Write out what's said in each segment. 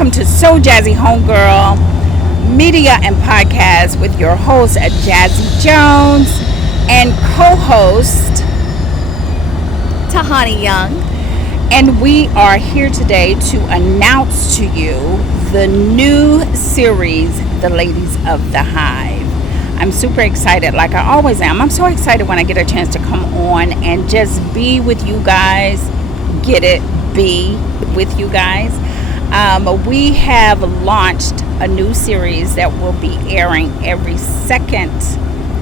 welcome to Sojazzie Homegirl Media and Podcast with your host Jazzie Jones and co-host Tahani Young. And we are here today to announce to you the new series, The Ladies of the Hive. I'm super excited, like I always am. I'm so excited when I get a chance to come on and just be with you guys. Get it? Be with you guys. We have launched a new series that will be airing every second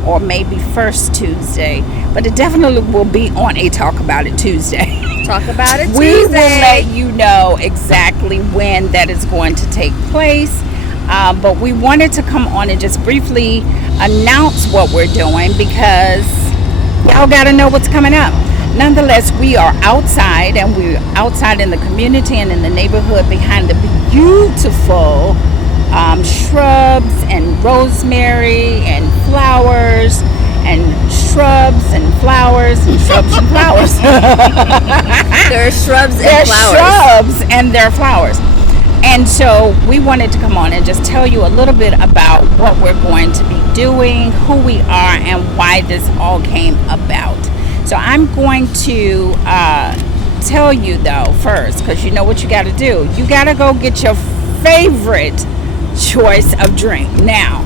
or maybe first Tuesday, but it definitely will be on a Talk About It Tuesday. Talk About It Tuesday. We will let you know exactly when that is going to take place. But we wanted to come on and just briefly announce what we're doing because y'all got to know what's coming up. Nonetheless, we are outside, and we're outside in the community and in the neighborhood behind the beautiful shrubs and rosemary and flowers and shrubs and flowers and shrubs and flowers. There are shrubs and There are flowers. shrubs and there are flowers. And so we wanted to come on and just tell you a little bit about what we're going to be doing, who we are, and why this all came about. So I'm going to tell you though first, because you know what you got to do. You got to go get your favorite choice of drink. Now,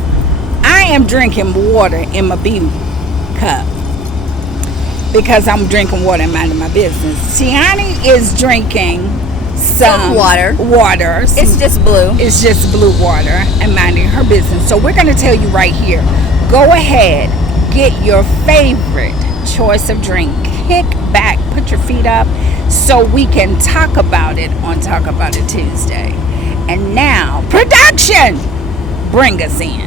I am drinking water in my bee cup because I'm drinking water and minding my business. Tahani is drinking some water. It's just blue. It's just blue water and minding her business. So we're going to tell you right here. Go ahead, get your favorite choice of drink. Kick back, put your feet up so we can talk about it on Talk About It Tuesday. And now, production, bring us in.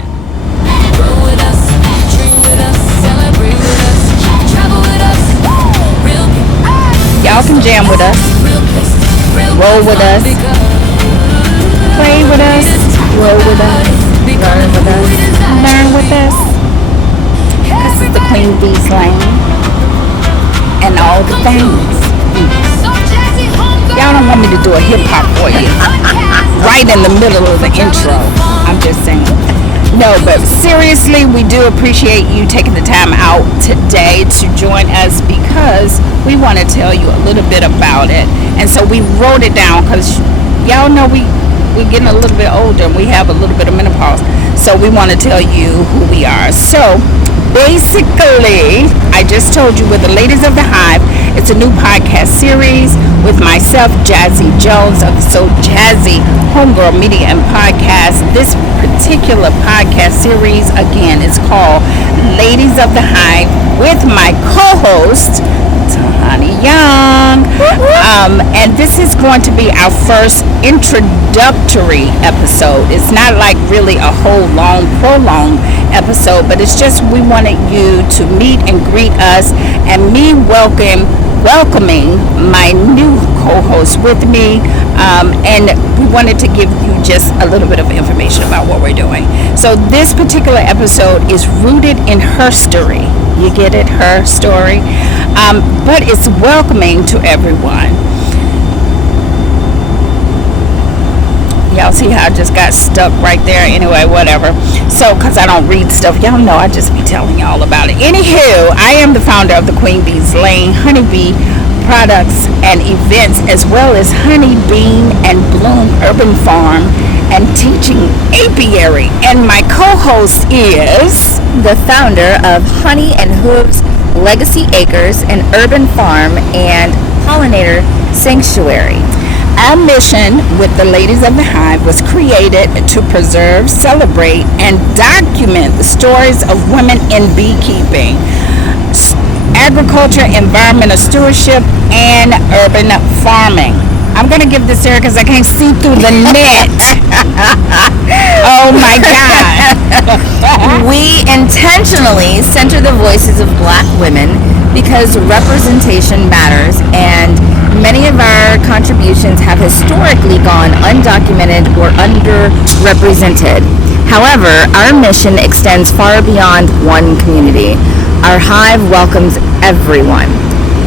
Roll with us, drink with us, celebrate with us, travel with us, real people. Y'all can jam with us, roll with us, play with us, roll with us, learn with us, learn with us. This is the Queen Bee Slang and all the things. Y'all don't want me to do a hip hop for you right in the middle of the intro. I'm just saying. No, but seriously, we do appreciate you taking the time out today to join us because we want to tell you a little bit about it. And so we wrote it down because y'all know we're getting a little bit older and we have a little bit of menopause. So we want to tell you who we are. So basically, I just told you we're the Ladies of the Hive. It's a new podcast series with myself, Jazzie Jones of Sojazzie Homegirl Media and Podcast. This particular podcast series, again, is called Ladies of the Hive with my co-host, Tahani Young. And this is going to be our first introductory episode. It's not like really a whole long, prolonged episode, but it's just we wanted you to meet and greet us and me welcoming my new co-host with me, and we wanted to give you just a little bit of information about what we're doing. So this particular episode is rooted in Herstory. You get it? Herstory. But it's welcoming to everyone. Y'all see how I just got stuck right there? Anyway, whatever. So, because I don't read stuff, y'all know I just be telling y'all about it. Anywho, I am the founder of the Queen Bee's Lane Honeybee products and events, as well as Honey Bean and Bloom Urban Farm and teaching Apiary. And my co-host is The founder of Honey and Hooves Legacy Acres, an urban farm and pollinator sanctuary. Our mission with the Ladies of the Hive was created to preserve, celebrate, and document the stories of women in beekeeping, agriculture, environmental stewardship, and urban farming. I'm going to give this here because I can't see through the net. Oh my God. We intentionally center the voices of Black women because representation matters, and many of our contributions have historically gone undocumented or underrepresented. However, our mission extends far beyond one community. Our hive welcomes everyone.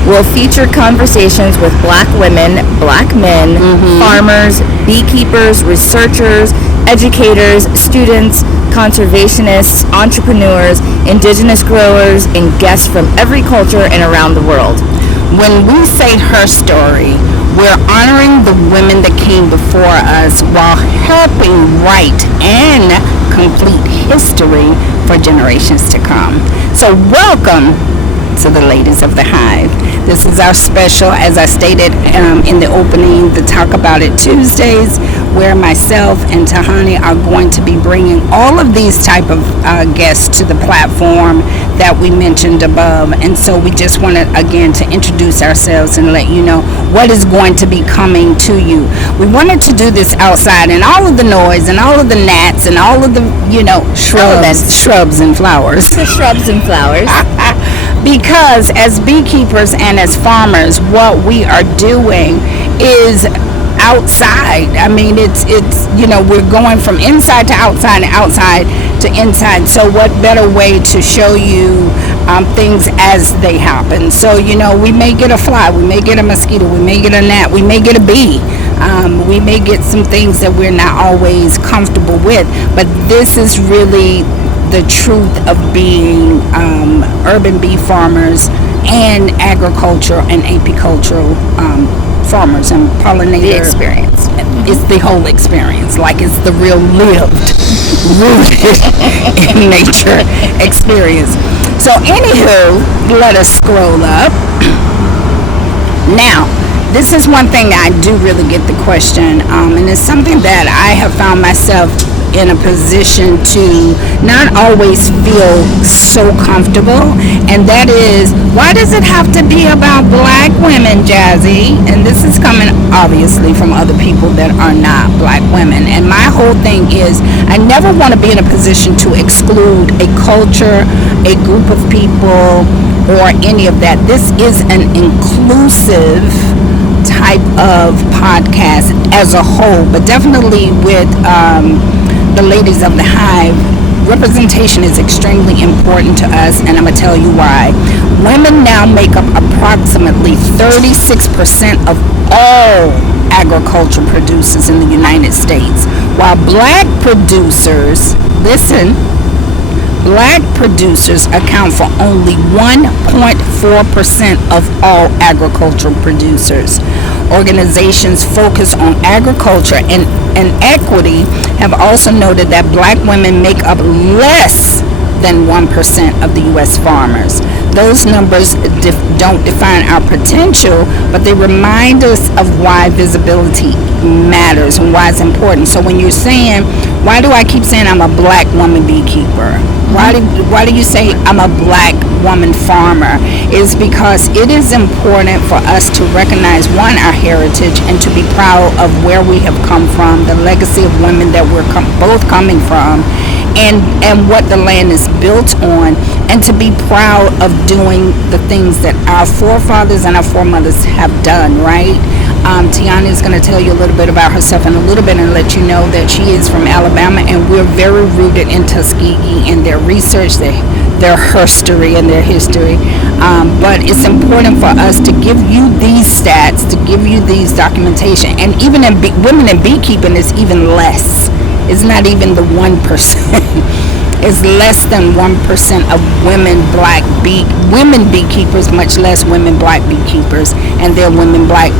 will feature conversations with Black women, Black men, farmers, beekeepers, researchers, educators, students, conservationists, entrepreneurs, indigenous growers, and guests from every culture and around the world. When we say Herstory, we're honoring the women that came before us while helping write and complete history for generations to come. So welcome to the ladies of the Hive. This is our special, as I stated in the opening, the Talk About It Tuesdays, where myself and Tahani are going to be bringing all of these type of guests to the platform that we mentioned above. And so we just wanted, again, to introduce ourselves and let you know what is going to be coming to you. We wanted to do this outside, and all of the noise and all of the gnats and all of the, shrubs and flowers. The shrubs and flowers. Because as beekeepers and as farmers, what we are doing is outside. I mean, it's we're going from inside to outside and outside to inside. So what better way to show you things as they happen? So, we may get a fly, we may get a mosquito, we may get a gnat, we may get a bee. We may get some things that we're not always comfortable with, but this is really the truth of being urban bee farmers and agricultural and apicultural farmers and pollinators. The experience. It's the whole experience, like it's the real lived, rooted in nature experience. So anywho, let us scroll up. Now, this is one thing I do really get the question, and it's something that I have found myself in a position to not always feel so comfortable, and that is, why does it have to be about Black women, Jazzie? And this is coming obviously from other people that are not Black women, and my whole thing is I never want to be in a position to exclude a culture, a group of people, or any of that. This is an inclusive type of podcast as a whole, but definitely with the ladies of the Hive, representation is extremely important to us, and I'm going to tell you why. Women now make up approximately 36% of all agriculture producers in the United States, while Black producers, Black producers account for only 1.4% of all agricultural producers. Organizations focused on agriculture and equity have also noted that Black women make up less than 1% of the U.S. farmers. Those numbers don't define our potential, but they remind us of why visibility matters and why it's important. So when you're saying, why do I keep saying I'm a Black woman beekeeper? Why do you say I'm a Black woman farmer? Is because it is important for us to recognize, one, our heritage, and to be proud of where we have come from, the legacy of women that we're both coming from, and what the land is built on, and to be proud of doing the things that our forefathers and our foremothers have done, right? Tiana is going to tell you a little bit about herself in a little bit and let you know that she is from Alabama, and we're very rooted in Tuskegee and their research, their herstory and their history. But it's important for us to give you these stats, to give you these documentation, and even in women in beekeeping is even less. It's not even the 1%. It's less than 1% of women beekeepers, much less women Black beekeepers, and their women Black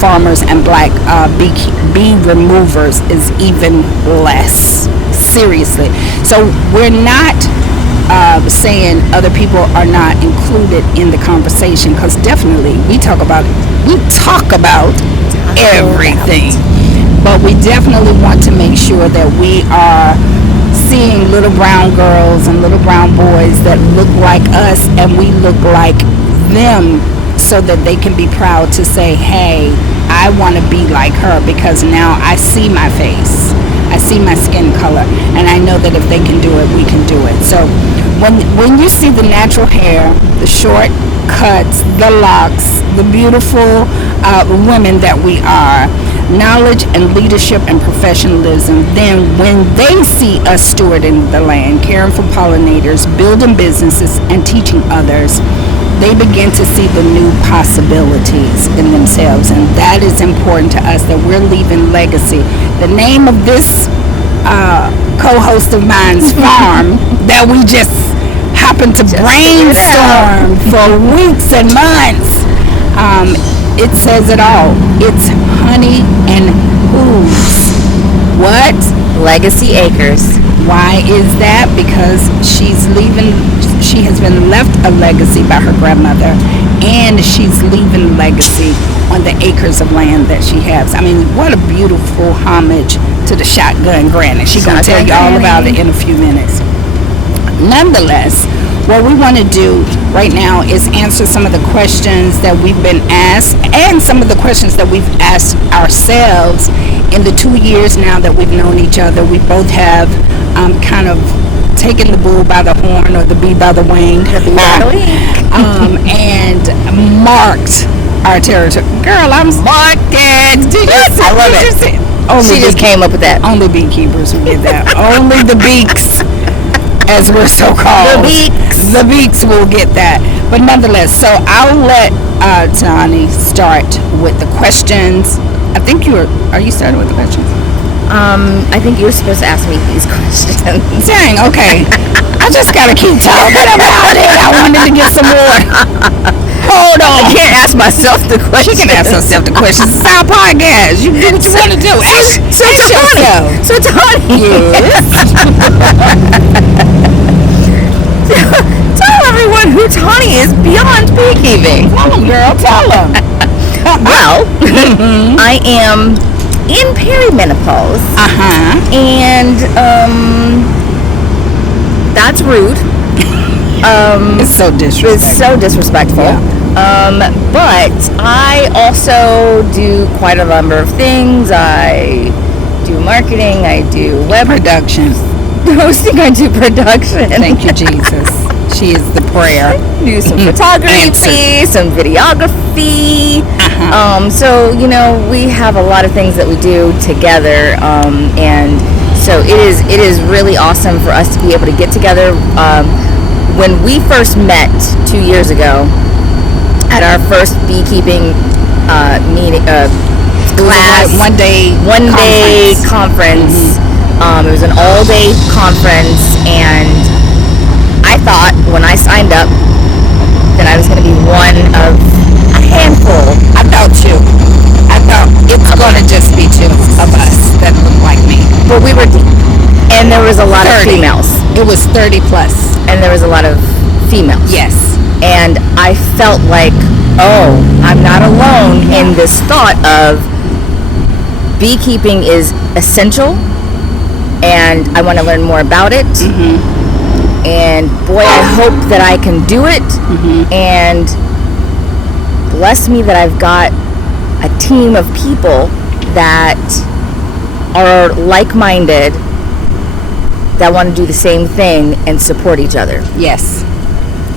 farmers and Black bee removers is even less. Seriously. So we're not saying other people are not included in the conversation, because definitely we talk about everything. But we definitely want to make sure that we are seeing little brown girls and little brown boys that look like us and we look like them, so that they can be proud to say, hey, I want to be like her, because now I see my face, I see my skin color, and I know that if they can do it, we can do it. So when you see the natural hair, the short cuts, the locks, the beautiful women that we are, knowledge and leadership and professionalism, then when they see us stewarding the land, caring for pollinators, building businesses, and teaching others, they begin to see the new possibilities in themselves, and that is important to us, that we're leaving legacy. The name of this co-host of mine's farm that we just happened to brainstorm for weeks and months, it says it all. It's Honey and Hooves. What? Legacy Acres. Why is that? Because she has been left a legacy by her grandmother, and she's leaving legacy on the acres of land that she has. I mean, what a beautiful homage to the shotgun granny. She's going to tell you all about it in a few minutes. Nonetheless, what we want to do right now is answer some of the questions that we've been asked, and some of the questions that we've asked ourselves in the 2 years now that we've known each other. We both have kind of taken the bull by the horn, or the bee by the wing, and marked our territory. Girl, I'm marked it. I love it. She just came up with that. Only beekeepers who get that. Only the beaks, as we're so called. The beaks will get that. But nonetheless, so I'll let Tahani start with the questions. I think are you starting with the questions? I think you were supposed to ask me these questions. Dang, okay. I just gotta keep talking about it. I wanted to get some more. Hold on. I can't ask myself the questions. She can ask herself the questions. It's our podcast. You do what you want to do. Ask yourself. So Tahani. Yes. Tell everyone who Tahani is beyond beekeeping. Tell them, girl. Tell them. Well, I am in perimenopause. And that's rude. It's so disrespectful. It's so disrespectful. Yeah. But I also do quite a number of things. I do marketing. I do web production. Hosting. I do production. Thank you, Jesus. She is the prayer. Do some photography, some videography. So we have a lot of things that we do together, and so it is really awesome for us to be able to get together. When we first met 2 years ago at our first beekeeping meeting class, one day conference. It was an all-day conference, and I thought when I signed up that I was going to be one of a handful. I thought it's going to just be two of us that look like me. But we were deep, and there was a lot 30. of females. It was 30 plus. And there was a lot of females. Yes. And I felt like, I'm not alone in this thought of beekeeping is essential, and I want to learn more about it. And boy, I hope that I can do it. And bless me that I've got a team of people that are like-minded, that want to do the same thing and support each other. Yes.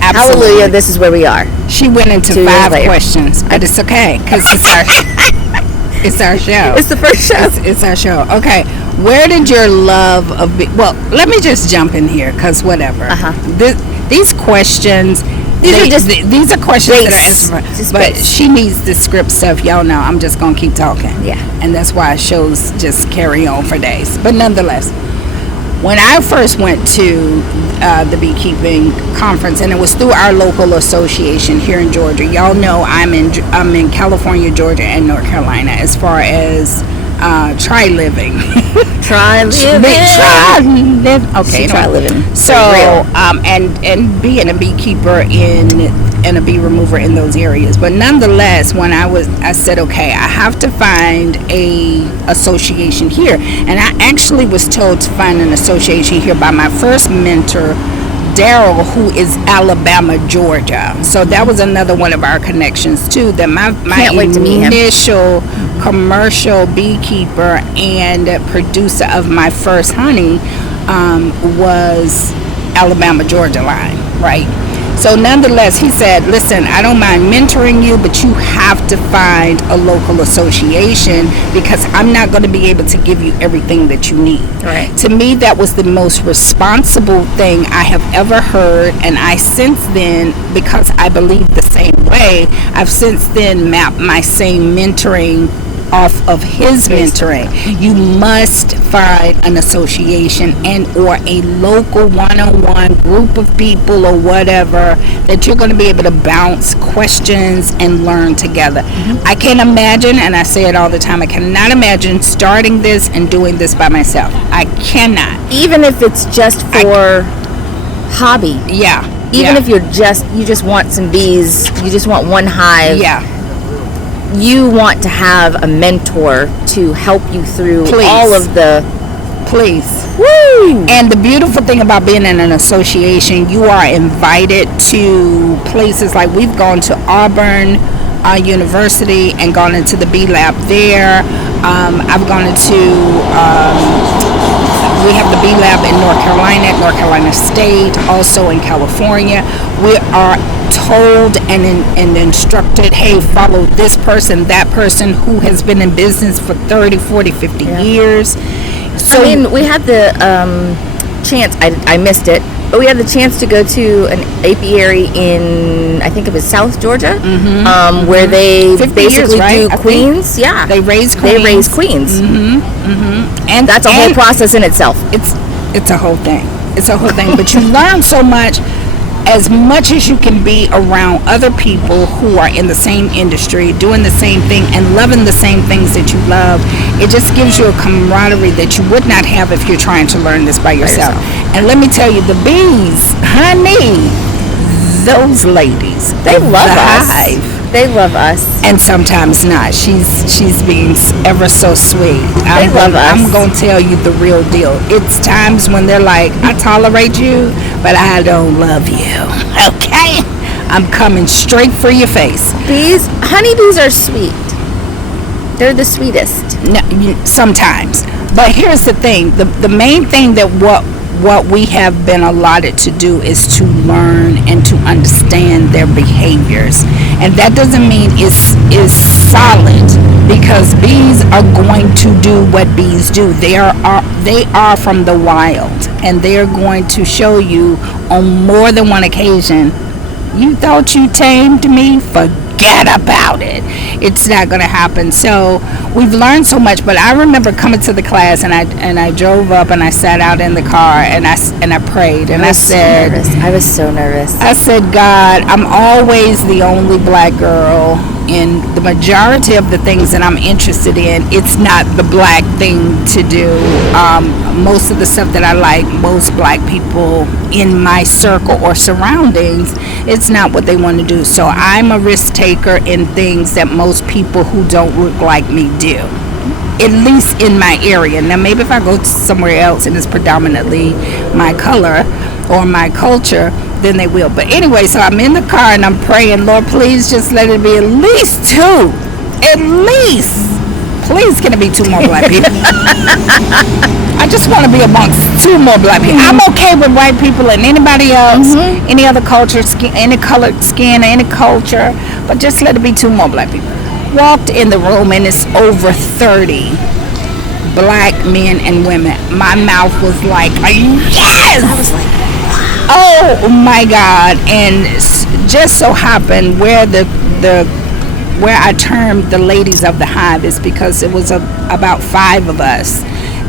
Absolutely. Hallelujah, this is where we are. She went into 5 questions, but it's okay, because it's our show. It's the first show. It's our show. Okay. Where did your love of well, let me just jump in here, because whatever. These questions, these are questions that I answer for, but she needs the script stuff. Y'all know I'm just going to keep talking. Yeah. And that's why shows just carry on for days. But nonetheless, when I first went to the beekeeping conference, and it was through our local association here in Georgia. Y'all know I'm in California, Georgia, and North Carolina as far as try living. Try living. Okay. Try living. So and being a beekeeper and a bee remover in those areas. But nonetheless, when I said, okay, I have to find a association here. And I actually was told to find an association here by my first mentor, Daryl, who is Alabama, Georgia. So that was another one of our connections too. That my Can't wait to meet him. Initial commercial beekeeper and producer of my first honey was Alabama, Georgia line, right? So nonetheless, he said, listen, I don't mind mentoring you, but you have to find a local association because I'm not going to be able to give you everything that you need. Right. To me, that was the most responsible thing I have ever heard. And I since then, because I believe the same way, I've since then mapped my same mentoring off of his mentoring. You must find an association and or a local one-on-one group of people or whatever that you're going to be able to bounce questions and learn together. I can't imagine, and I say it all the time, I cannot imagine starting this and doing this by myself. I cannot. Even if it's just for hobby. Yeah. Even if you just want some bees, you just want one hive. Yeah. You want to have a mentor to help you through Please. all of the... Please. Woo! And the beautiful thing about being in an association, you are invited to places like we've gone to Auburn University and gone into the bee lab there. I've gone into... we have the bee lab in North Carolina State, also in California. We are told and instructed, hey, follow this person, that person who has been in business for 30, 40, 50 years. So I mean, we had the chance, I missed it, but we had the chance to go to an apiary in, I think it was South Georgia, where they 50 basically years, right? do queens. Yeah. they raise queens. They raise queens. And That's a whole process in itself. It's a whole thing. It's a whole thing. But you learn so much. As much as you can be around other people who are in the same industry, doing the same thing and loving the same things that you love, it just gives you a camaraderie that you would not have if you're trying to learn this by yourself. And let me tell you, the bees, honey, those ladies, They love us. Hive. They love us. And sometimes not. She's being ever so sweet. They love us. I'm gonna tell you the real deal. It's times when they're like, I tolerate you, but I don't love you. Okay? I'm coming straight for your face. Honeybees are sweet. They're the sweetest. No, sometimes. But here's the thing. The main thing that what we have been allotted to do is to learn and to understand their behaviors. And that doesn't mean it's solid, because bees are going to do what bees do. They are from the wild, and they are going to show you on more than one occasion, you thought you tamed me? Forget about it. It's not going to happen. So we've learned so much. But I remember coming to the class, and I drove up and I sat out in the car and I prayed and I said, I was so nervous. I said, God, I'm always the only black girl in the majority of the things that I'm interested in. It's not the black thing to do. Most of the stuff that I like, most black people in my circle or surroundings, it's not what they want to do. So I'm a risk taker in things that most people who don't look like me do, at least in my area. Now maybe if I go to somewhere else and it's predominantly my color or my culture, then they will. But anyway, so I'm in the car and I'm praying, Lord, please just let it be at least two. At least. Please, can it be two more black people? I just want to be amongst two more black people. I'm okay with white people and anybody else, any other culture, any colored skin, any culture, but just let it be two more black people. Walked in the room and it's over 30 black men and women. My mouth was like, yes! I was like, oh my God. And just so happened where where I termed the ladies of the hive is because it was about 5 of us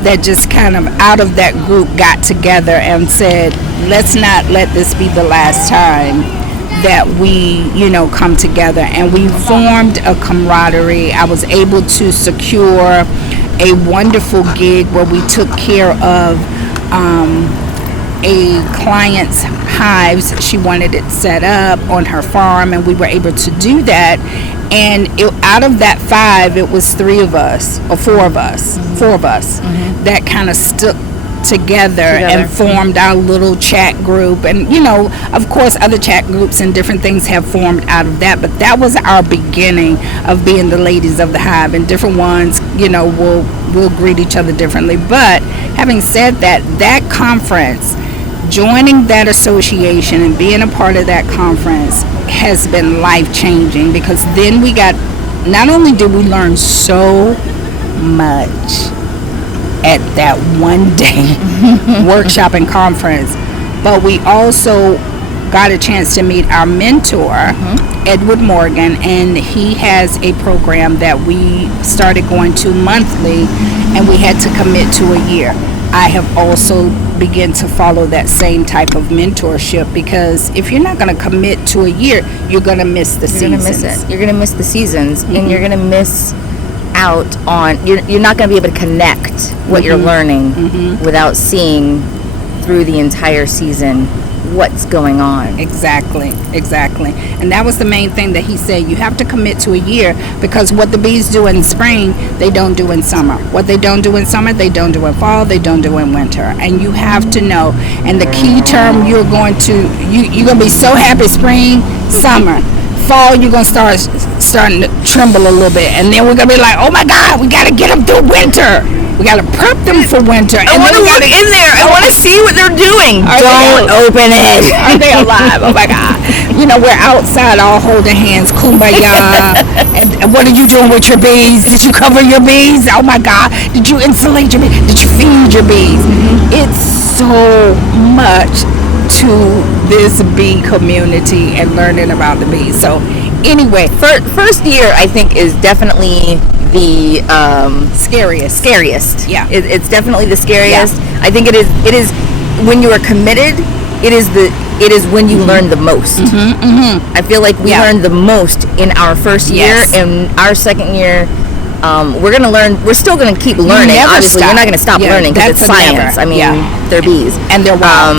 that just kind of out of that group got together and said, let's not let this be the last time that we, come together. And we formed a camaraderie. I was able to secure a wonderful gig where we took care of a client's hives. She wanted it set up on her farm, and we were able to do that. And out of that 5, it was 3 of us, or 4 of us, that kind of stuck together and formed our little chat group. And of course other chat groups and different things have formed out of that, but that was our beginning of being the ladies of the hive. And different ones we'll greet each other differently. But having said that, that conference joining that association and being a part of that conference has been life-changing, because then we got, not only did we learn so much at that one day workshop and conference, but we also got a chance to meet our mentor, Edward Morgan, and he has a program that we started going to monthly, and we had to commit to a year. I have also begun to follow that same type of mentorship, because if you're not going to commit to a year, you're going to miss the seasons. You're going to miss it. You're going to miss the seasons, and you're going to miss out on, you're not going to be able to connect what you're learning without seeing through the entire season what's going on. Exactly. And that was the main thing that he said. You have to commit to a year, because what the bees do in spring, they don't do in summer. What they don't do in summer, they don't do in fall, they don't do in winter. And you have to know. And the key term, you're going to be so happy spring, summer. Fall, you're going to starting to tremble a little bit. And then we're going to be like, oh my God, we got to get them through winter. We got to prep them for winter. I want to look in there. I want to see what they're doing. Don't open it. Are they alive? Oh my God. We're outside all holding hands. Kumbaya. And what are you doing with your bees? Did you cover your bees? Oh my God. Did you insulate your bees? Did you feed your bees? It's so much to this bee community and learning about the bees. So anyway, first year I think is definitely the scariest. Yeah, it's definitely the scariest. I think it is when you are committed. It is when you learn the most. I feel like we learned the most in our first year. And our second year, we're gonna learn. We're still gonna keep learning. Obviously, we're not gonna stop learning, because it's science. I mean, they're bees, and they're wild.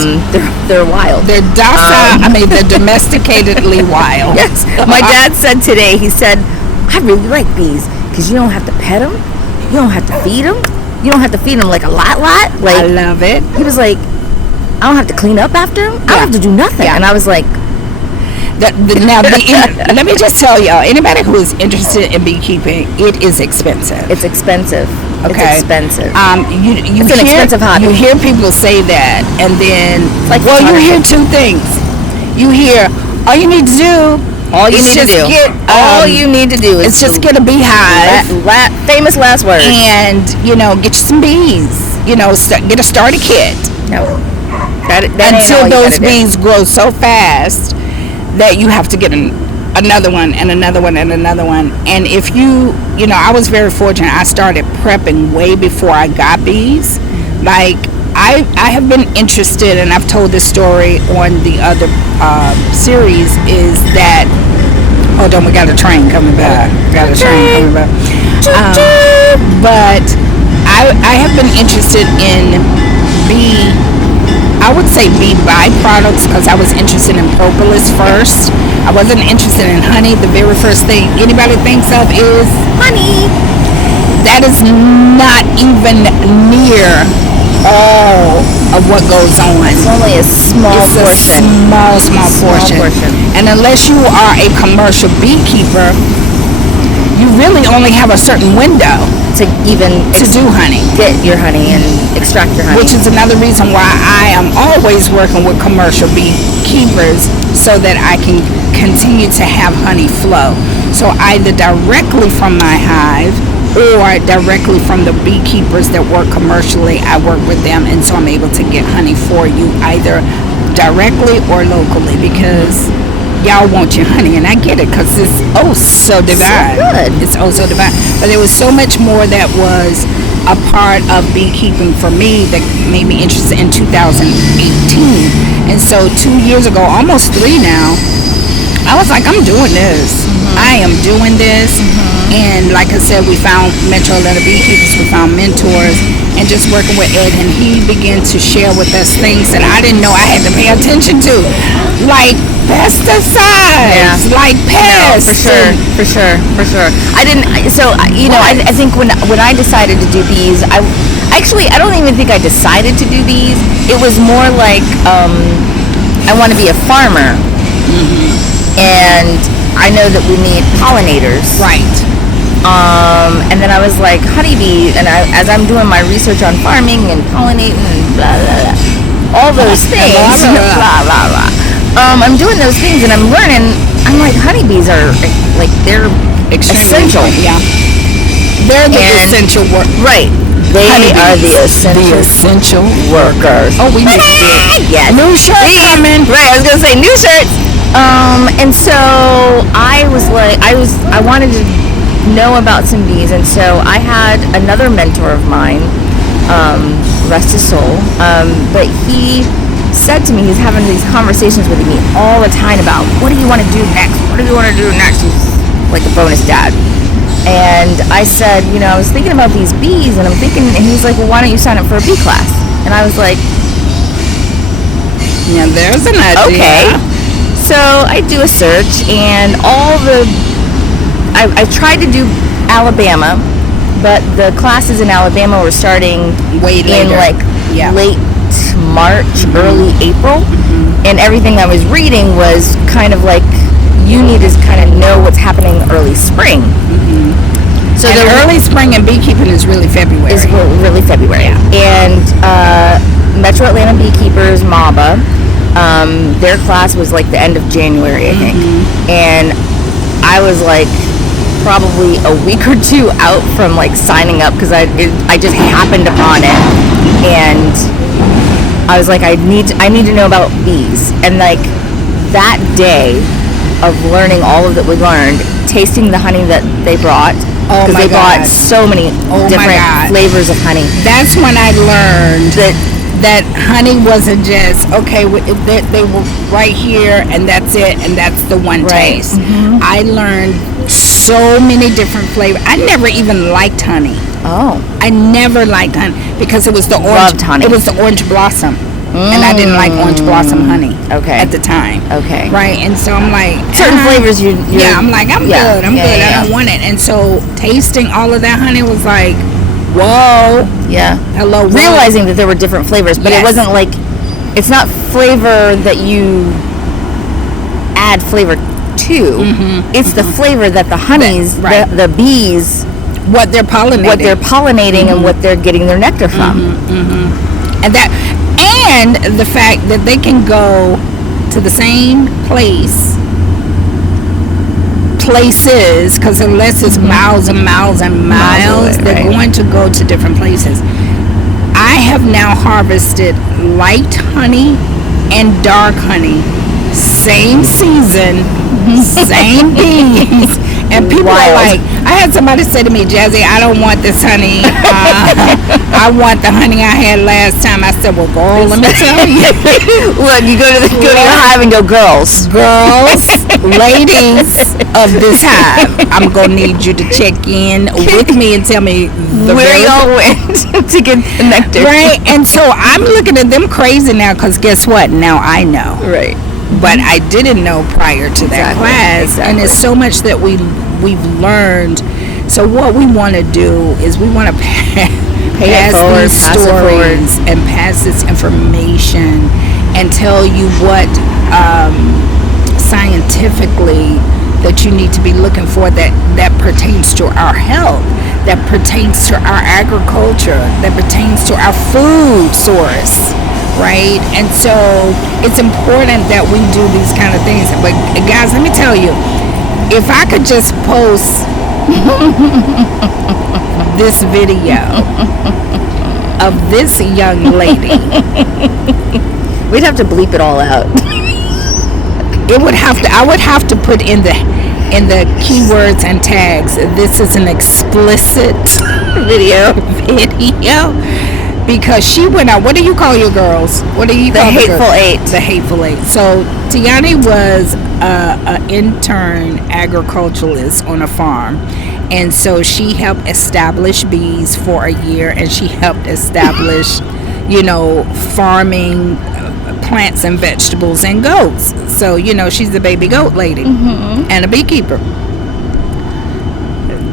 They're wild. They're docile. They're domesticatedly wild. Yes. My dad said today. He said, "I really like bees, because you don't have to pet them, you don't have to feed them, you don't have to feed them like a lot. Like, I love it." He was like, "I don't have to clean up after them. I don't have to do nothing." And I was like, let me just tell y'all, anybody who is interested in beekeeping, it is expensive. It's expensive. Okay. It's expensive. It's an expensive hobby. You hear people say that, and then, you hear two things. You hear, all you need to do is just get a beehive. Famous last word. And, get you some bees. Get a starter kit. No. Until those bees grow so fast that you have to get another one and another one and another one. And if I was very fortunate. I started prepping way before I got bees. Like, I have been interested, and I've told this story on the other series, is that, hold on, we got a train coming by. But I have been interested in I would say bee byproducts, because I was interested in propolis first. I wasn't interested in honey. The very first thing anybody thinks of is honey. That is not even near all of what goes on. It's only a small portion. Small portion. And unless you are a commercial beekeeper, you really only have a certain window to do honey, get your honey and extract your honey, which is another reason why I am always working with commercial beekeepers, so that I can continue to have honey flow. So either directly from my hive or directly from the beekeepers that work commercially, I work with them, and so I'm able to get honey for you either directly or locally, because y'all want your honey, and I get it, because it's so divine. So good. It's so divine. But there was so much more that was a part of beekeeping for me that made me interested in 2018. And so 2 years ago, almost 3 now, I was like, I'm doing this. I am doing this. And like I said, we found Metro Atlanta Beekeepers, we found mentors, and just working with Ed, and he began to share with us things that I didn't know I had to pay attention to, like pesticides, like pests. No, for sure. I didn't. So I think when I decided to do bees, I don't even think I decided to do bees. It was more like I want to be a farmer, and I know that we need pollinators, right? And then I was like, honeybee, and as I'm doing my research on farming and pollinating and blah blah blah, all those things. Blah, blah, blah. I'm doing those things and I'm learning. I'm like, honeybees are like, they're essential. Yeah. They're the essential work. Right. They are the essential workers. Oh, we need to do it. Yes. New shirt coming. Right, I was gonna say new shirts. And so I was like, I wanted to know about some bees, and so I had another mentor of mine, rest his soul, but he said to me, he's having these conversations with me all the time about, what do you want to do next? What do you want to do next? He's like a bonus dad. And I said, I was thinking about these bees, and he's like, well, why don't you sign up for a bee class? And I was like, yeah, there's an idea. Okay. So I do a search, and I tried to do Alabama, but the classes in Alabama were starting way later. In late March, early April, and everything I was reading was kind of like, you need to kind of know what's happening early spring. So the early spring in beekeeping is really February. Yeah. And Metro Atlanta Beekeepers, MABA, their class was like the end of January, I think. And I was like probably a week or two out from like signing up, because I just happened upon it, and I was like, I need to know about bees. And like that day of learning all of that we learned, tasting the honey that they brought, because they brought so many different flavors of honey. That's when I learned that honey wasn't just, okay, they were right here and that's it, and that's the one taste. I learned so many different flavors. I never even liked honey. Oh. I never liked honey because it was the orange. Loved honey. It was the orange blossom. And I didn't like orange blossom honey. Okay. At the time. Okay. Right. And so I'm like, certain flavors I'm like, I'm good. I'm good. I don't want it. And so tasting all of that honey was like, whoa. Yeah. Hello. Realizing that there were different flavors, but it wasn't like, it's not flavor that you add flavor to. It's the flavor that the honeys, the bees, what they're pollinating, and what they're getting their nectar from. And the fact that they can go to the same places, because unless it's miles and miles and miles, they're going to go to different places. I have now harvested light honey and dark honey, same season, same bees. And people are like, I had somebody say to me, Jazzie, I don't want this honey. I want the honey I had last time. I said, well, girl, let me tell you. Look, you go to your hive and go, girls, ladies of this hive, I'm going to need you to check in with me and tell me where y'all went to get the nectar. Right? And so I'm looking at them crazy now, because guess what? Now I know. Right. But I didn't know prior to that class. And it's so much that we've learned. So what we want to do is we want to pass these stories and pass this information and tell you what scientifically that you need to be looking for that pertains to our health, that pertains to our agriculture, that pertains to our food source. Right? And so it's important that we do these kind of things. But guys, let me tell you, if I could just post this video of this young lady, we'd have to bleep it all out. I would have to put in the keywords and tags, this is an explicit video. Because she went out. What do you call your girls? What do you call the Hateful Eight? The Hateful Eight. So Tahani was an intern agriculturalist on a farm, and so she helped establish bees for a year, and she helped establish, farming plants and vegetables and goats. So she's the baby goat lady and a beekeeper.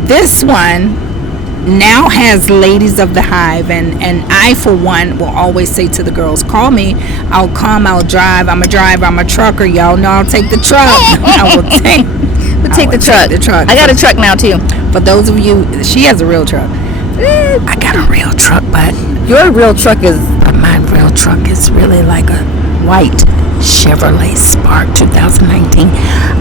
This one now has ladies of the hive, and I for one will always say to the girls, call me, I'll come, I'll drive, I'm a trucker, y'all know I'll take the truck. I will take the truck. I got a truck now too. For those of you, she has a real truck. I got a real truck, but your real truck is my real truck is really like a white Chevrolet Spark 2019.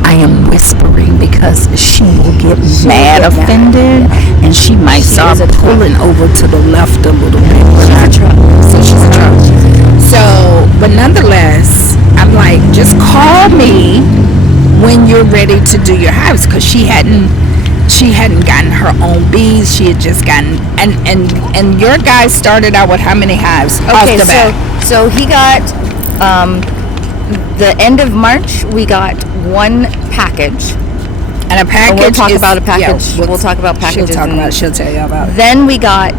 I am whispering because she will get mad, offended, and she might start pulling over to the left a little bit. So she's a truck. So, but nonetheless, I'm like, just call me when you're ready to do your hives, because she hadn't gotten her own bees. She had just gotten, and your guy started out with how many hives off the bat? So he got the end of March. We got one package. And a package. And we'll talk about a package. Yeah, we'll talk about packages. She'll tell you about it. Then we got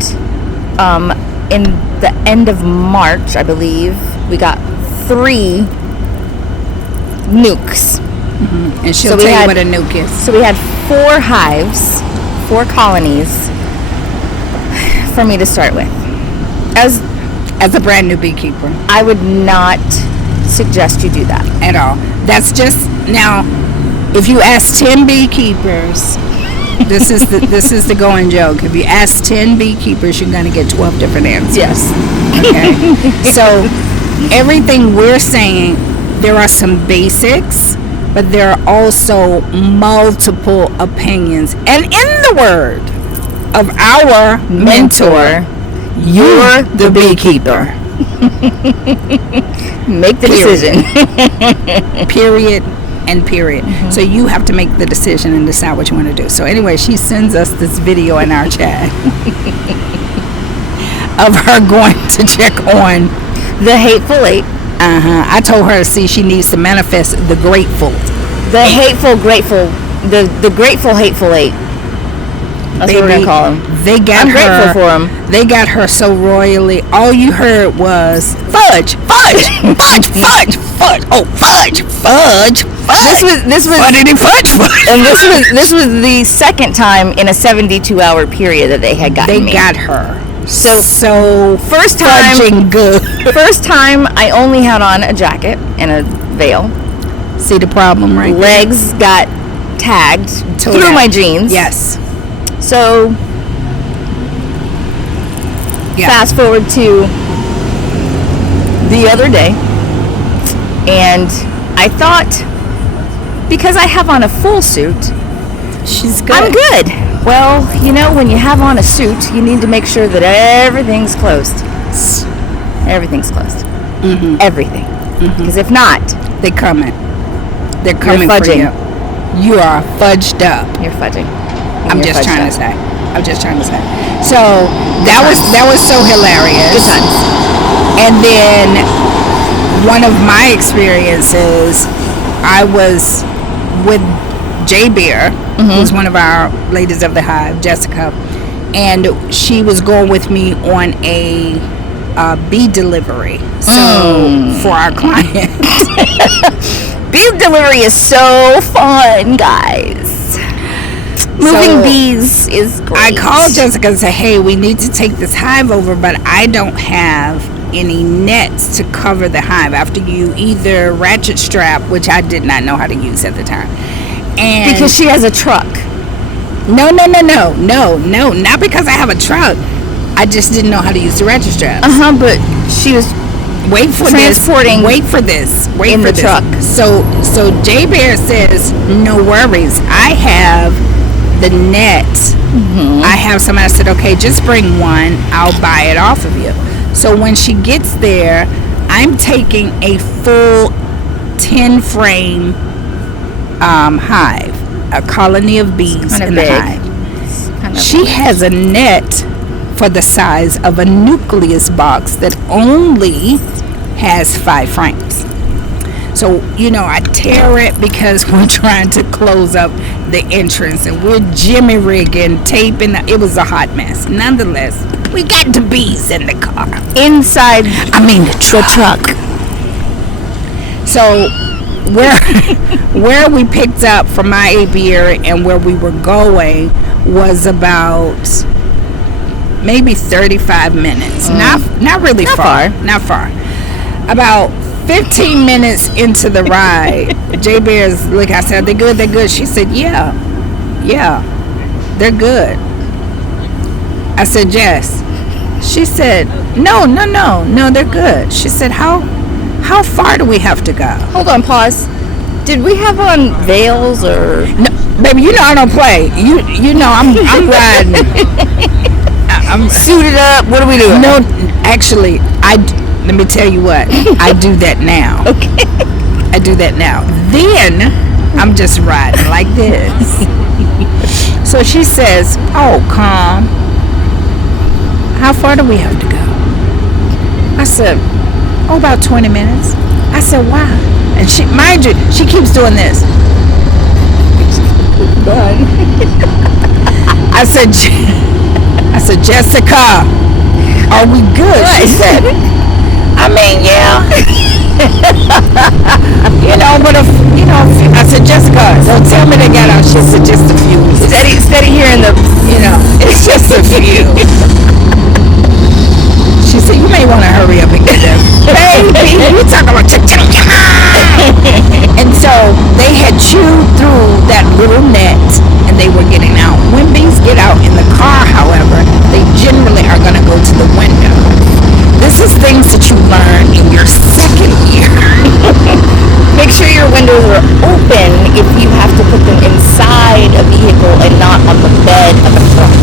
in the end of March, I believe, we got 3 nukes. Mm-hmm. And she'll tell you what a nuke is. So we had 4 hives, 4 colonies for me to start with. As a brand new beekeeper, I would not suggest you do that at all. That's just, now, if you ask 10 beekeepers, this is the going joke. If you ask 10 beekeepers, you're going to get 12 different answers. Yes. Okay. So everything we're saying, there are some basics, but there are also multiple opinions. And in the word of our mentor, you're the beekeeper. Make the decision. Period and period. Mm-hmm. So you have to make the decision and decide what you want to do. So anyway, she sends us this video in our chat of her going to check on the Hateful Eight. I told her, see, she needs to manifest the grateful. The hateful, grateful, the grateful, hateful eight. That's what we're gonna call them. I'm grateful for them. They got her so royally. All you heard was fudge, fudge, fudge, fudge, fudge. Oh, fudge, fudge, fudge. This was fudge, fudge. And this was the second time in a 72-hour period that they had gotten me. They got her. So first time, fudging good. First time I only had on a jacket and a veil. See the problem, right? Legs got tagged through my jeans. Yes. So fast forward to the other day, and I thought, because I have on a full suit, she's good. I'm good. Well, you know, when you have on a suit, you need to make sure that everything's closed. Everything's closed. Mm-hmm. Everything. Because if not, they're coming. They're coming for you. You are fudged up. You're fudging. I'm just trying to say. So that was so hilarious. Good times. And then one of my experiences, I was with J Bear, who's one of our ladies of the hive, Jessica, and she was going with me on a bee delivery. So for our client. Bee delivery is so fun, guys. Moving bees is great. I called Jessica and said, hey, we need to take this hive over, but I don't have any nets to cover the hive after you either ratchet strap, which I did not know how to use at the time. And because she has a truck. No, not because I have a truck. I just didn't know how to use the ratchet strap. But she was transporting. Wait for this. In the truck. So J Bear says, no worries. I have the net. I have some. I said, okay, just bring one. I'll buy it off of you. So when she gets there, I'm taking a full 10 frame hive, a colony of bees in the hive. She has a net for the size of a nucleus box that only has 5 frames. So, I tear it because we're trying to close up the entrance and we're jimmy rigging, taping. It was a hot mess. Nonetheless, we got the bees in the car. Inside, the truck. So, where we picked up from my apiary and where we were going was about maybe 35 minutes. Not really far. Not far. About 15 minutes into the ride, J Bear's look, I said, they're good. She said, yeah, they're good. I said, Jess, She said, no, they're good. She said, how far do we have to go? Hold on, pause. Did we have on veils or? No, baby, you know I don't play. You know I'm riding. I'm Suited up. What are we doing? No, actually, let me tell you what. I do that now. Okay. I do that now. Then I'm just riding like this. So she says, oh, calm. How far do we have to go? I said, oh, about 20 minutes. I said, why? And she, mind you, she keeps doing this. I said, Jessica, are we good? She said, I mean, yeah. I said, Jessica, don't tell me they got out. She said, just a few. Steady hearing the. It's just a few. She said, you may want to hurry up and get them. Baby, you talking about And so they had chewed through that little net and they were getting out. When bees get out in the car, however, they generally are going to go to the window. This is things that you learn in your second year. Make sure your windows are open if you have to put them inside a vehicle and not on the bed of a truck.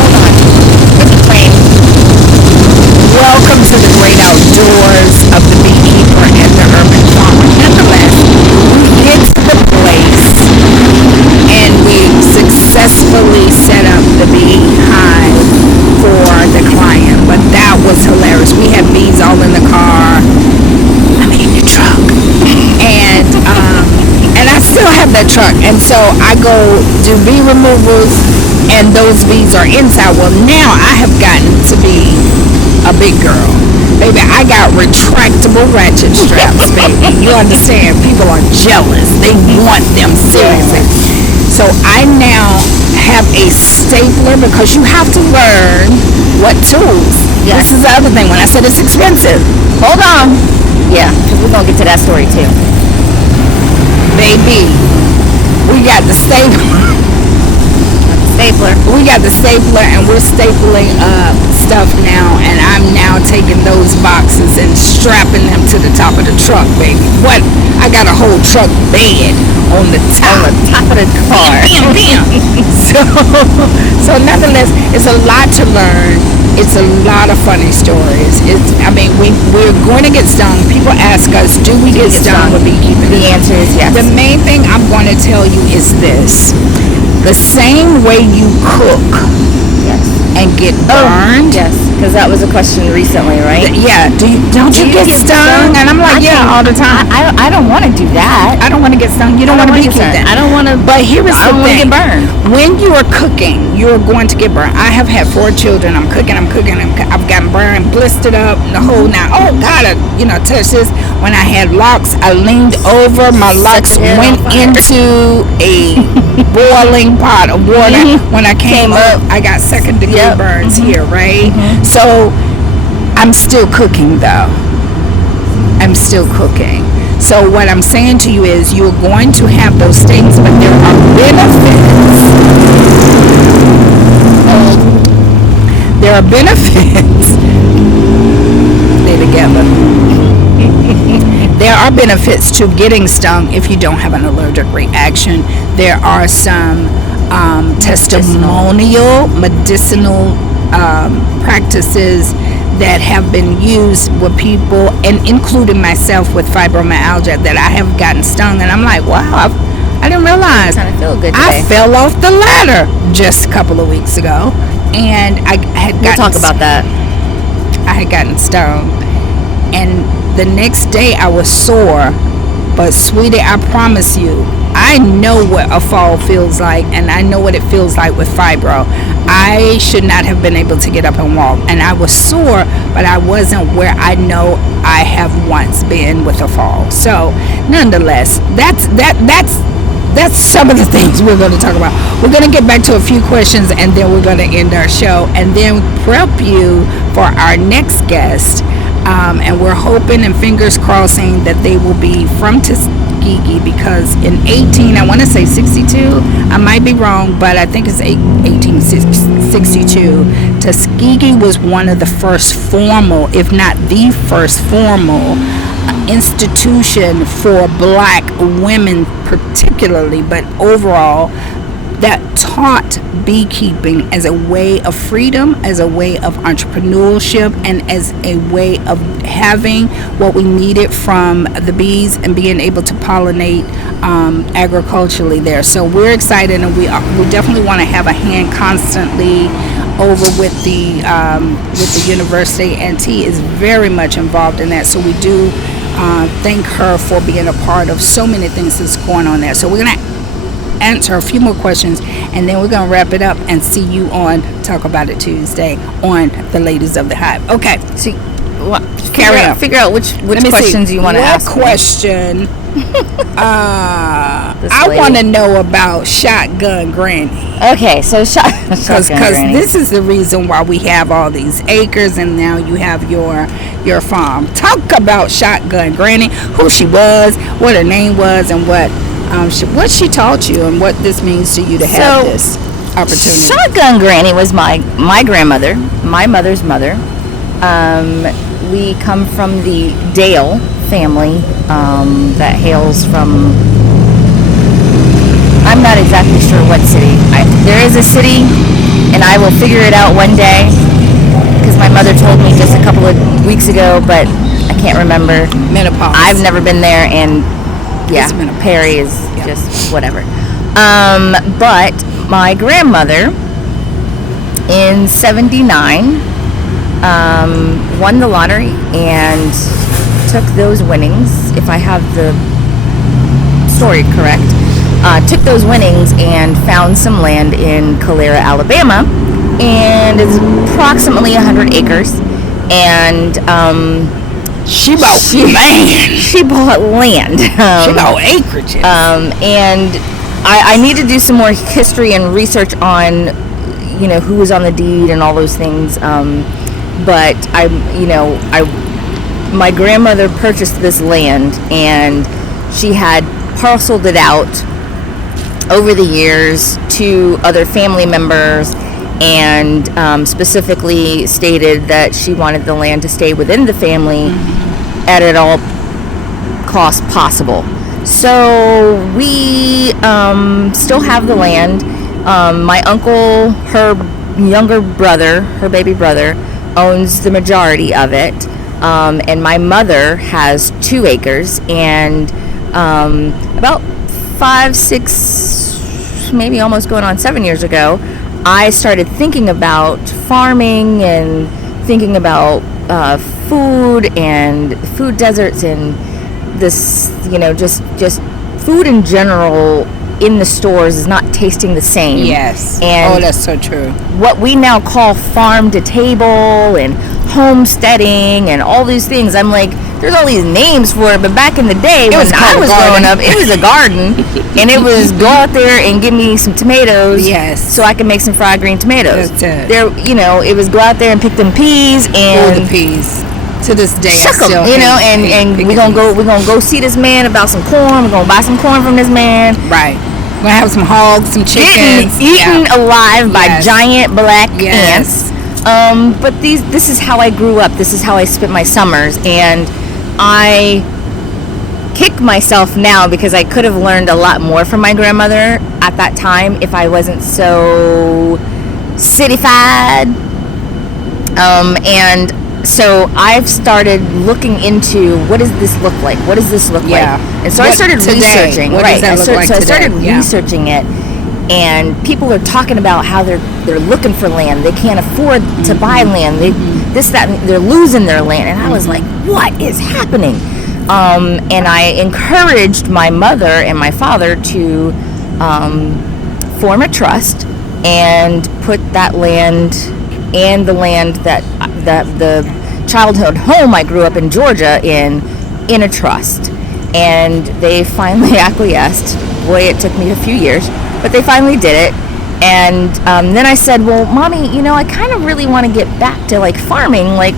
Hold on. There's a train. Welcome to the great outdoors of the beekeeper and the urban farmer. Nonetheless, we get to the place and we successfully set up the beehive for the client. But that was hilarious. We had bees all in the car. I mean, the truck. And I still have that truck. And so I go do bee removals and those bees are inside. Well, now I have gotten to be a big girl. Baby, I got retractable ratchet straps, baby. You understand? People are jealous. They want them seriously. So I now have a stapler because you have to learn what tools. Yes. This is the other thing. When I said it's expensive, Hold on. Yeah, because we're going to get to that story too. baby, we got the stapler. We got the stapler and we're stapling up stuff now, and I'm now taking those boxes and strapping them to the top of the truck, baby. What? I got a whole truck bed on the top of the car. So nonetheless, it's a lot to learn. It's a lot of funny stories. We're going to get stung. People ask us, do we get stung with beekeeping? The answer is yes. The main thing I'm going to tell you is this. The same way you cook and get burned. Yes, because that was a question recently, right? Yeah. Don't you get stung? And I'm like, all the time. I don't want to do that. I don't want to get stung. You don't want to be stung. then. I don't want to. But here is the thing. I don't want to get burned. When you are cooking, you're going to get burned. I have had 4 children. I'm cooking. I've gotten burned, blistered up, the whole now. Oh God, touch this. When I had locks, I leaned over. My locks went into a boiling pot of water. When I came up, I got second-degree burns here, right? So I'm still cooking, though. I'm still cooking. So what I'm saying to you is you're going to have those things, but there are benefits. There are benefits. Stay together. There are benefits to getting stung if you don't have an allergic reaction. There are some testimonial medicinal practices that have been used with people, and including myself with fibromyalgia, that I have gotten stung, and I'm like, wow, I didn't realize. Kind of feel good today. I fell off the ladder just a couple of weeks ago, and I had gotten. We'll talk about that. I had gotten stung, and the next day I was sore, but sweetie, I promise you, I know what a fall feels like, and I know what it feels like with fibro. I should not have been able to get up and walk, and I was sore, but I wasn't where I know I have once been with a fall. So nonetheless, that's some of the things we're going to talk about. We're going to get back to a few questions, and then we're going to end our show and then prep you for our next guest. And we're hoping and fingers crossing that they will be from Tuskegee, because in 18, I want to say 62, I might be wrong, but I think it's 1862. Tuskegee was one of the first formal, if not the first formal, institution for black women particularly, but overall, that taught beekeeping as a way of freedom, as a way of entrepreneurship, and as a way of having what we needed from the bees and being able to pollinate agriculturally there. So we're excited, and we definitely want to have a hand constantly over with the university, and T is very much involved in that. So we do thank her for being a part of so many things that's going on there. So we're going to answer a few more questions, and then we're going to wrap it up and see you on Talk About It Tuesday on the Ladies of the Hive. Okay. See, Figure out which questions you want to ask. What question? I want to know about Shotgun Granny. Okay, so because this is the reason why we have all these acres, and now you have your farm. Talk about Shotgun Granny, who she was, what her name was, and what she taught you, and what this means to you to have this opportunity. Shotgun Granny was my grandmother, my mother's mother. We come from the Dale family that hails from, I'm not exactly sure what city. There is a city, and I will figure it out one day, because my mother told me just a couple of weeks ago, but I can't remember. Menopause. I've never been there, and Perry is just whatever. But my grandmother in 79 won the lottery and took those winnings, if I have the story correct, took those winnings and found some land in Calera, Alabama, and it's approximately 100 acres, and she bought land. She bought land. She bought acreage. And I need to do some more history and research on, who was on the deed and all those things. But my grandmother purchased this land, and she had parceled it out over the years to other family members, and specifically stated that she wanted the land to stay within the family at all costs possible. So we still have the land. My uncle, her younger brother, her baby brother, owns the majority of it, and my mother has 2 acres, and about 5, 6, maybe almost going on 7 years ago, I started thinking about farming and thinking about food and food deserts, and this, just food in general in the stores is not tasting the same. Yes. And that's so true. What we now call farm to table and homesteading and all these things, I'm like, there's all these names for it, but back in the day when I was growing up, it was a garden, and it was go out there and give me some tomatoes, so I can make some fried green tomatoes. That's it. There, it was go out there and pick them peas, and the peas. To this day, shuck them, and we're gonna go see this man about some corn. We're gonna buy some corn from this man. Right. We're gonna have some hogs, some chickens, eaten alive by giant black ants. But this is how I grew up. This is how I spent my summers, and I kick myself now because I could have learned a lot more from my grandmother at that time if I wasn't so cityfied. And so I've started looking into, what does this look like? What does this look like? And so I started researching. What does that look like so today? I started researching it, and people are talking about how they're looking for land. They can't afford to buy land. They're losing their land. And I was like, what is happening? And I encouraged my mother and my father to form a trust and put that land and the land that the childhood home I grew up in Georgia in a trust. And they finally acquiesced. Boy, it took me a few years, but they finally did it. And then I said, well, Mommy, I kind of really want to get back to like farming. Like,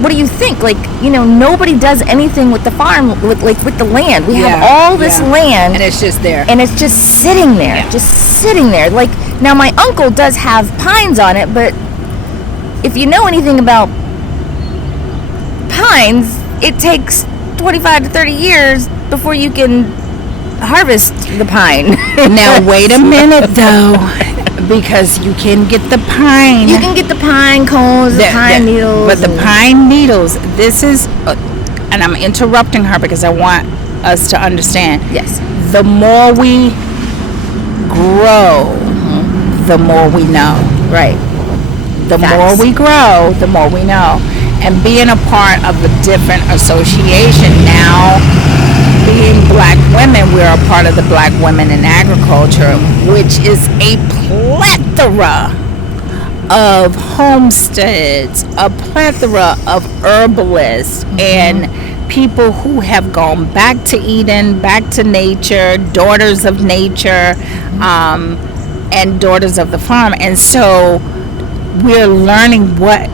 what do you think? Like, nobody does anything with the farm, with the land. We have all this land, and it's just there, and it's just sitting there, Like, now my uncle does have pines on it, but if you know anything about pines, it takes 25 to 30 years before you can harvest the pine. Now wait a minute though, because you can get the pine. You can get the pine cones, the pine needles. But the pine needles, this is, and I'm interrupting her because I want us to understand. Yes. The more we grow, the more we know. Right. The more we grow, the more we know. And being a part of a different association now, being black women, we're a part of the Black Women in Agriculture, which is a plethora of homesteads, a plethora of herbalists, and people who have gone back to Eden, back to nature, daughters of nature, and daughters of the farm. And so we're learning what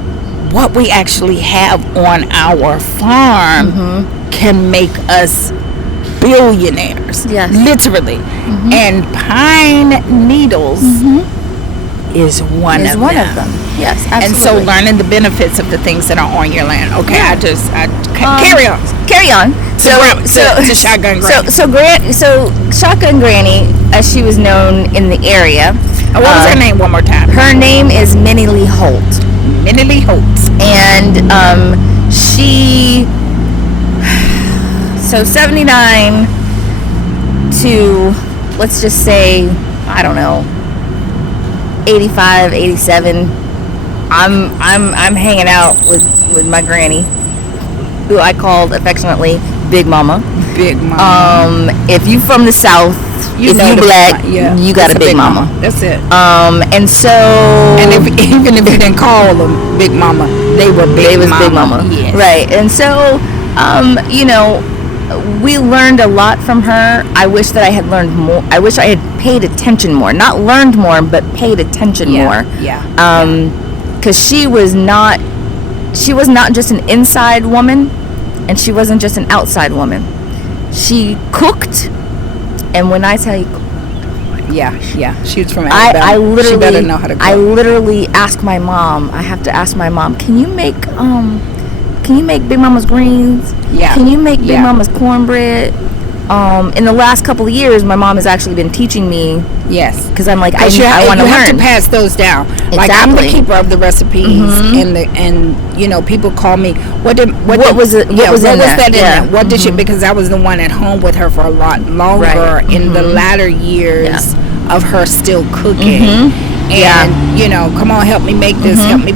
we actually have on our farm can make us billionaires. Yes. Literally. And pine needles is one of them. Yes, absolutely. And so learning the benefits of the things that are on your land. Okay, carry on. Carry on. To Shotgun Granny. So Shotgun Granny, as she was known in the area. What was her name one more time? Her name is Minnie Lee Holt. Minnie Lee Holt. And she, so 79 to, let's just say, I don't know, 85, 87. I'm hanging out with my granny, who I called affectionately Big Mama. Big Mama. If you from the South, if you black, you got a Big Mama. That's it. And so, and even if you didn't call them Big Mama, they were Big Mama. Yes. Right. And so, we learned a lot from her. I wish that I had learned more. I wish I had paid attention more. Not learned more, but paid attention more. Yeah. Because she was not just an inside woman, and she wasn't just an outside woman. She cooked, and when I tell you, she was from Alabama. I literally, she better know how to cook. I literally ask my mom. I have to ask my mom, can you make Big Mama's greens? Yeah. Can you make Big Mama's cornbread? In the last couple of years, my mom has actually been teaching me. Yes. Because I'm like, I want to learn. You have to pass those down. Exactly. Like, I'm the keeper of the recipes, and people call me. What was that in there? What did she? Because I was the one at home with her for a lot longer in the latter years of her still cooking. And come on, help me make this, help me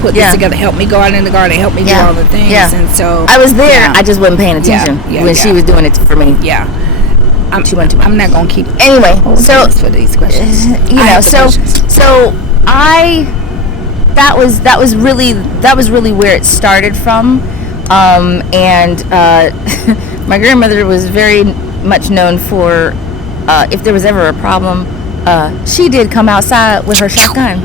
put this together, help me go out in the garden, help me do all the things. And so I was there, I just wasn't paying attention when she was doing it for me. I'm not gonna keep anyway. So for these questions, that was really where it started from. And my grandmother was very much known for if there was ever a problem, she did come outside with her shotgun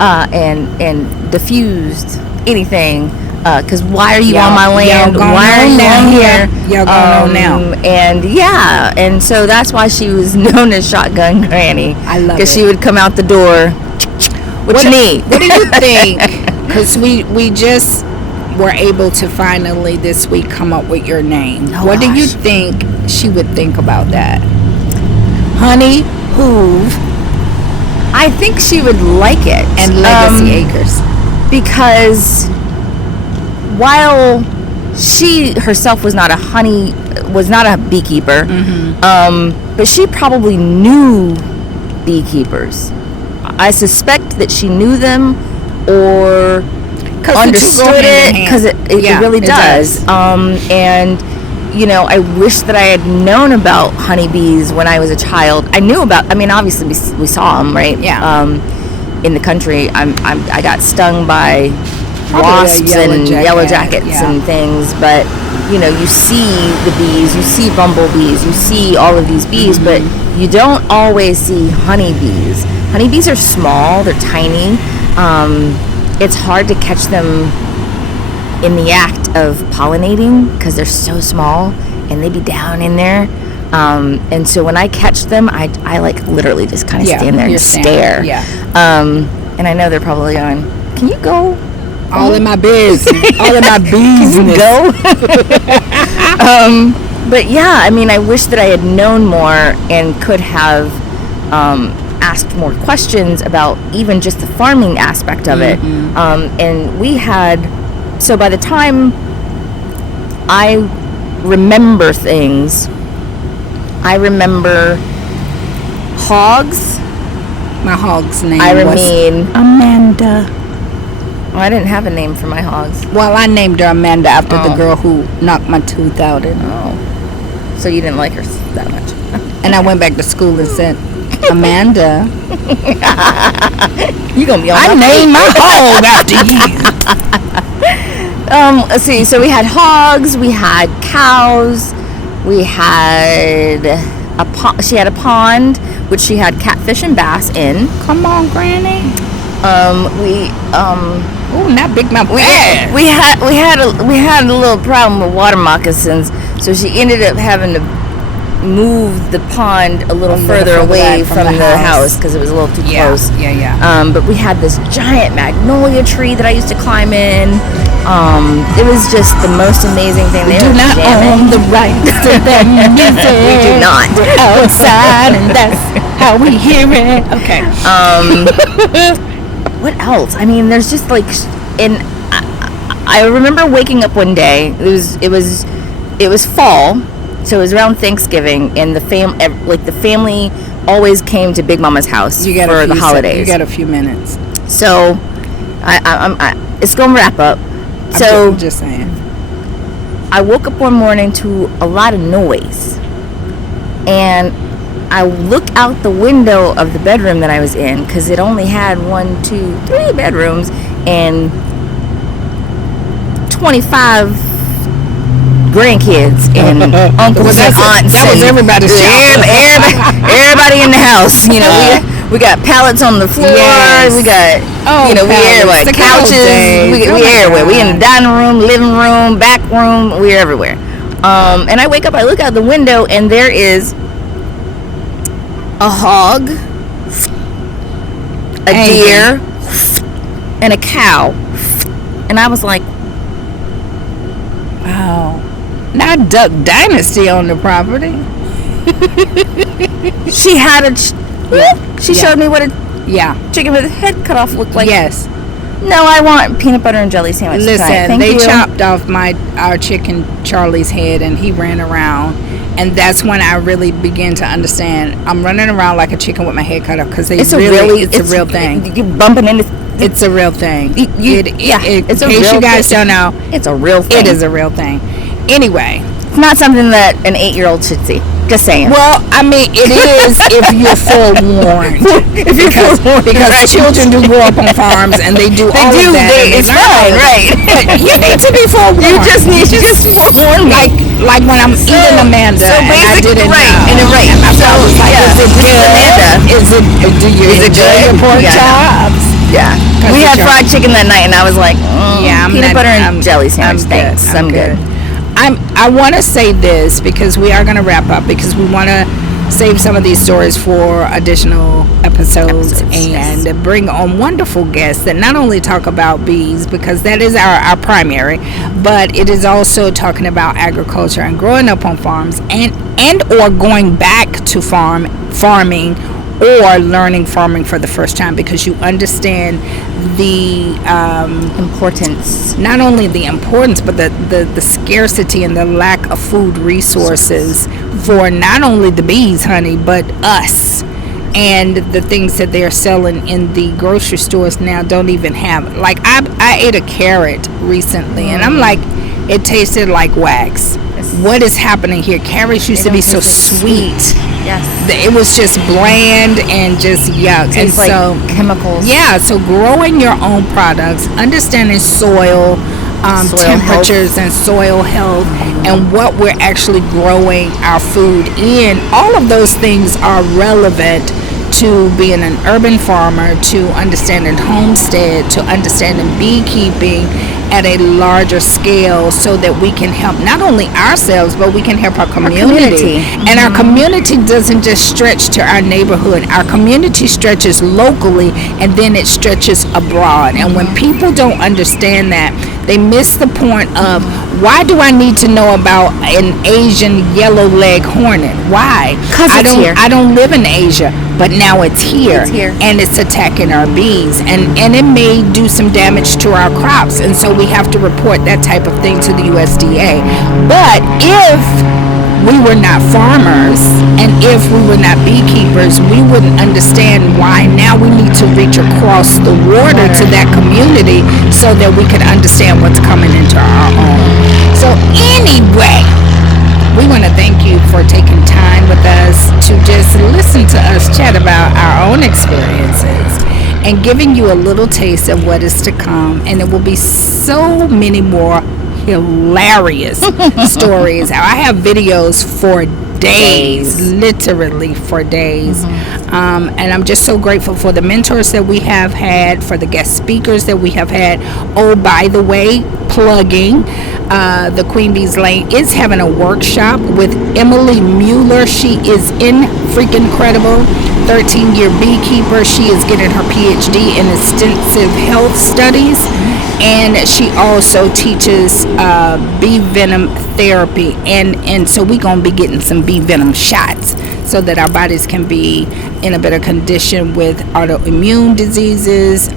and diffused anything. Because why are you on my land? Why are you on here? Y'all going on now. And so that's why she was known as Shotgun Granny. I love it. Because she would come out the door. What you need? What do you think? Because we just were able to finally this week come up with your name. What do you think she would think about that? Honey Hooves. I think she would like it. And Legacy Acres. Because while she herself was not a beekeeper, but she probably knew beekeepers. I suspect that she knew them or understood it, because it really does. And I wish that I had known about honeybees when I was a child. I knew about. I mean, obviously we saw them, right? Yeah. In the country, I got stung by wasps and yellow jackets and things, but you see the bees, you see bumblebees, you see all of these bees, but you don't always see honeybees. Honeybees are small, they're tiny. It's hard to catch them in the act of pollinating because they're so small and they be down in there. And so when I catch them, I like literally just kind of stand there and stare. Yeah. And I know they're probably going, can you go? All in my business. All in my business. Can you go? But yeah, I mean, I wish that I had known more and could have asked more questions about even just the farming aspect of it. And we had, so by the time I remember things, I remember hogs. My hog's name was Amanda. Well, I didn't have a name for my hogs. Well, I named her Amanda after the girl who knocked my tooth out. So you didn't like her that much. And I went back to school and said, Amanda. You gonna be on I named my hog after you. Let's see. So we had hogs, we had cows, we had she had a pond which she had catfish and bass in. Come on, Granny. Oh, not big mouth. We had a little problem with water moccasins, so she ended up having to move the pond a little further away from the house because it was a little too close. But we had this giant magnolia tree that I used to climb in. It was just the most amazing thing. We do not own the rights to that music. We do not. We're outside, and that's how we hear it. Okay. What else? I mean, there's just like, and I remember waking up one day. It was fall, so it was around Thanksgiving, and the family always came to Big Mama's house for the holidays. You got a few minutes. So, it's gonna wrap up. I'm just saying. I woke up one morning to a lot of noise, and I look out the window of the bedroom that I was in because it only had 1, 2, 3 bedrooms and 25 grandkids and uncles and aunts. That was everybody's everybody in the house. You know, we got pallets on the floor. Yes. We got we everywhere. Couches. We everywhere. We in the dining room, living room, back room. We're everywhere. And I wake up. I look out the window, and there is a hog, a deer, and a cow. And I was like, wow. Not Duck Dynasty on the property. She had she showed me what a chicken with a head cut off looked like. Yes. No, I want peanut butter and jelly sandwich. Listen, they chopped off our chicken Charlie's head, and he ran around. And that's when I really began to understand. I'm running around like a chicken with my head cut off because it's a real thing. You bumping into. It's a real thing. It's in case you guys don't know, it's a real thing. It is a real thing. Anyway, it's not something that an 8-year-old should see. Just saying. Well, I mean, it is if you're forewarned. Because children do grow up on farms and they do all of that. It's fine, right? But you need to be forewarned. You just need to forewarn me. Like when I'm eating Amanda, so and I didn't know. And my son was like, is it good? Do you enjoy your pork chops? Yeah. We had fried chicken that night, and I was like, peanut butter and jelly sandwich. Thanks. I'm good. I want to say this because we are going to wrap up because we want to save some of these stories for additional episodes and bring on wonderful guests that not only talk about bees because that is our primary, but it is also talking about agriculture and growing up on farms and or going back to farming or learning farming for the first time because you understand the importance, not only the importance but the scarcity and the lack of food resources for not only the bees, honey, but us, and the things that they're selling in the grocery stores now don't even have. Like I ate a carrot recently and I'm like, it tasted like wax. What is happening here? Carrots used to be so sweet. Yes. It was just bland and just yuck. It's like chemicals. Yeah, so growing your own products, understanding soil temperatures and soil health and what we're actually growing our food in, all of those things are relevant to being an urban farmer, to understanding homestead, to understanding beekeeping, at a larger scale so that we can help not only ourselves, but we can help our community. And our community doesn't just stretch to our neighborhood. Our community stretches locally, and then it stretches abroad. And when people don't understand that, they miss the point of, why do I need to know about an Asian yellow leg hornet? Why? 'Cause it's here. I don't live in Asia, but now it's here. It's here. And it's attacking our bees, and it may do some damage to our crops, and so we have to report that type of thing to the USDA. But if we were not farmers, and if we were not beekeepers, we wouldn't understand why now we need to reach across the water to that community so that we can understand what's coming into our own. So anyway, we want to thank you for taking time with us to just listen to us chat about our own experiences and giving you a little taste of what is to come. And it will be so many more hilarious stories. I have videos for days, literally for days. And I'm just so grateful for the mentors that we have had, for the guest speakers that we have had. Oh, by the way, plugging, the Queen Bee's Lane is having a workshop with Emily Mueller. She is freaking incredible. 13-year beekeeper. She is getting her PhD in extensive health studies, and she also teaches bee venom therapy, and so we're going to be getting some bee venom shots so that our bodies can be in a better condition with autoimmune diseases,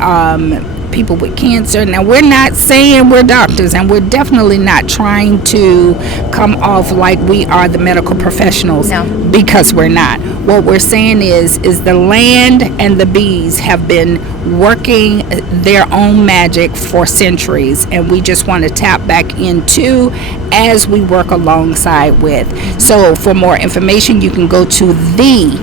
people with cancer. Now, we're not saying we're doctors, and we're definitely not trying to come off like we are the medical professionals. No. Because we're not. What we're saying is the land and the bees have been working their own magic for centuries, and we just want to tap back into as we work alongside with. So for more information, you can go to the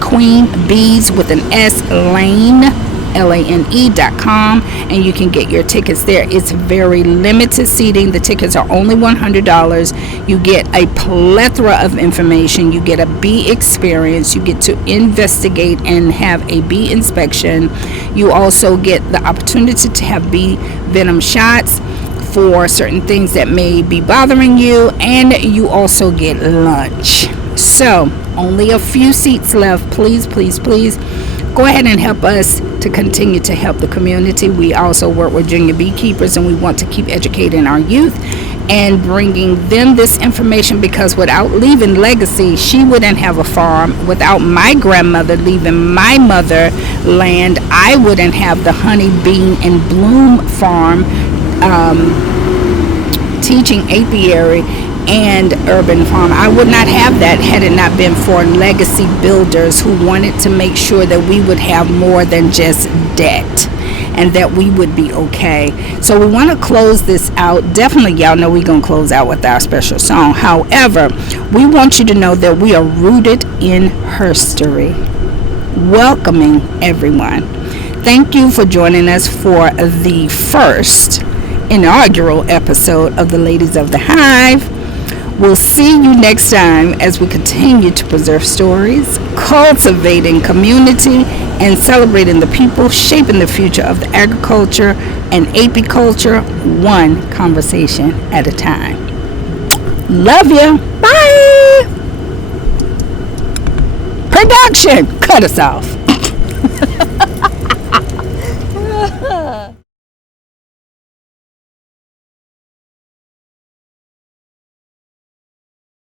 Queen Bees with an S Lane LANE.com, and you can get your tickets there. It's very limited seating. The tickets are only $100. You get a plethora of information. You get a bee experience. You get to investigate and have a bee inspection. You also get the opportunity to have bee venom shots for certain things that may be bothering you, and you also get lunch. So only a few seats left. Please go ahead and help us to continue to help the community. We also work with junior beekeepers, and we want to keep educating our youth and bringing them this information, because without leaving legacy, she wouldn't have a farm. Without my grandmother leaving my motherland, I wouldn't have the Honey Bean and Bloom farm, teaching Apiary and Urban Farm. I would not have that had it not been for legacy builders who wanted to make sure that we would have more than just debt and that we would be okay. So we want to close this out. Definitely, y'all know we're going to close out with our special song. However, we want you to know that we are rooted in herstory, welcoming everyone. Thank you for joining us for the first inaugural episode of the Ladies of the Hive. We'll see you next time as we continue to preserve stories, cultivating community, and celebrating the people shaping the future of the agriculture and apiculture, one conversation at a time. Love you. Bye. Production, cut us off.